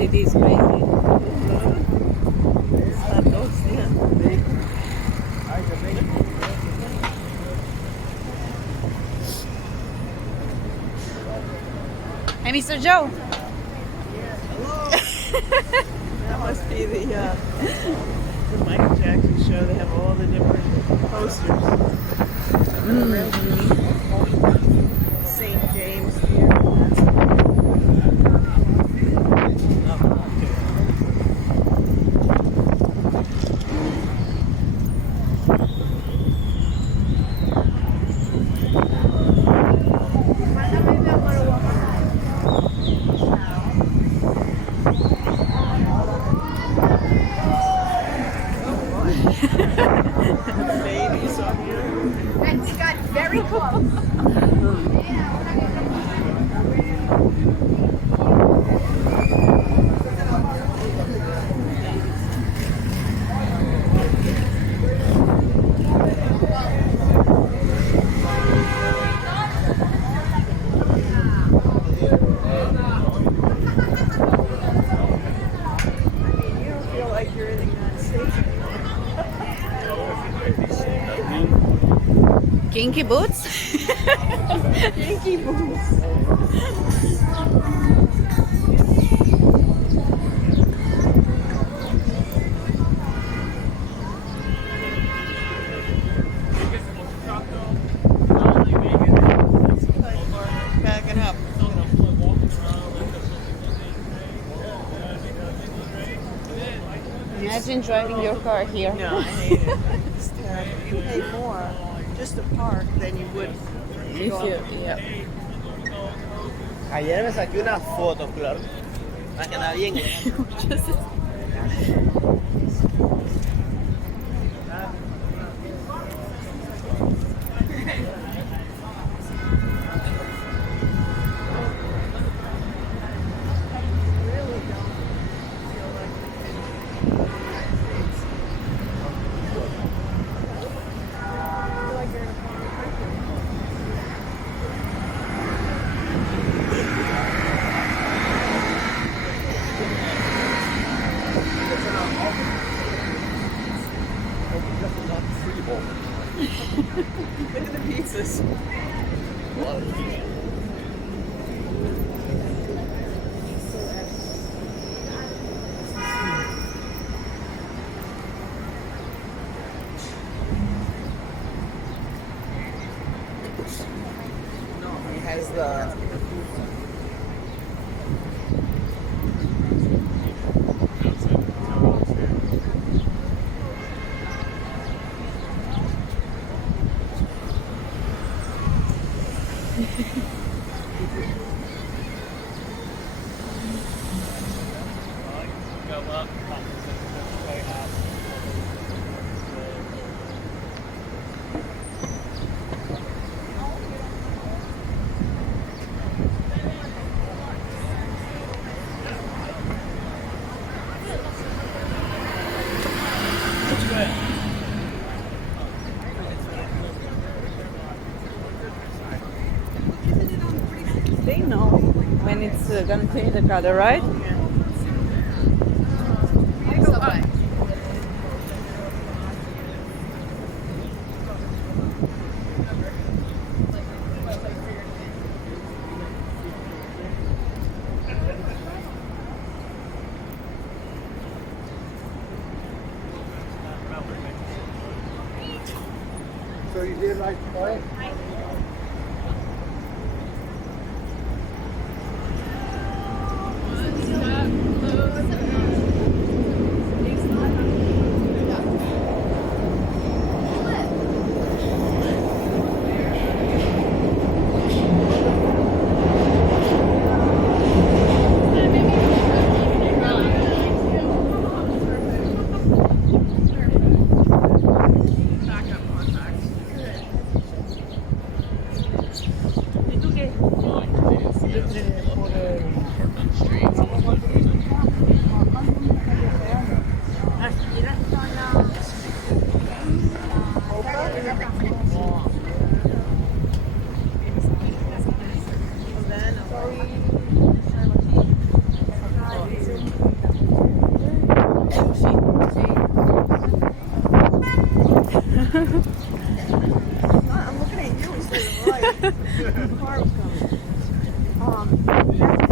city is crazy. Hey, Mr. Joe. That must be the Michael Jackson show. They have all the different posters. St. James here. Babies on here. And we got very close. You don't feel like you're in the United States anymore. Kinky boots? Yankee boots. Backing up. Imagine driving your car here. No, I hate it. It's terrible. You pay more just to park than you would. If you, yeah. Ayer me saqué unas fotos, claro. Para que la bien. Really don't feel like you're in the United States. I feel like you're in a foreign country. Look at the pizzas. No, he has the. They know when it's gonna change the color, right? So you did like point? car was coming. That's probably like a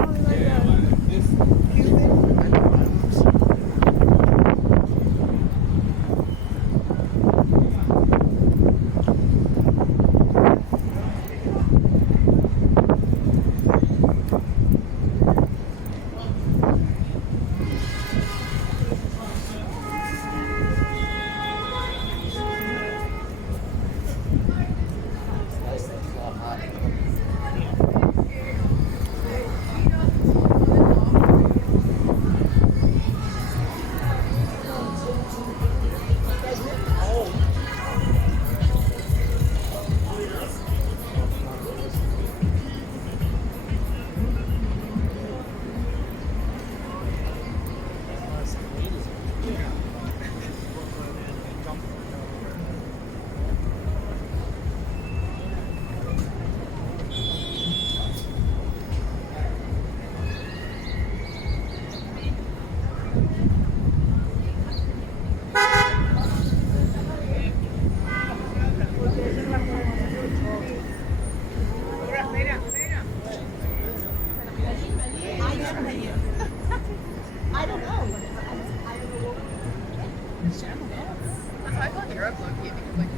Cuban.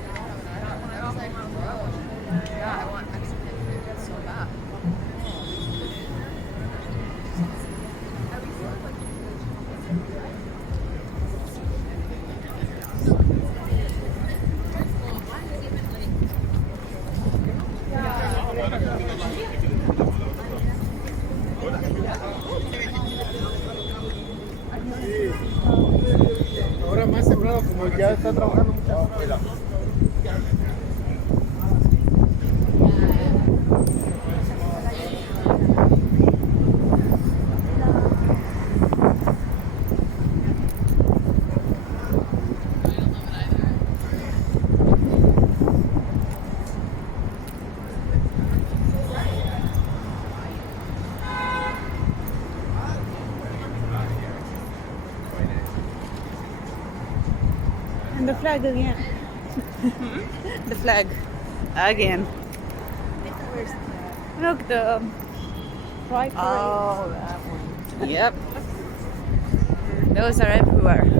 Ahora más sembrado, como ya está trabajando muchas horas. And the flag again. The flag again. Look, the pride parade. Oh, that one. Yep. Those are everywhere.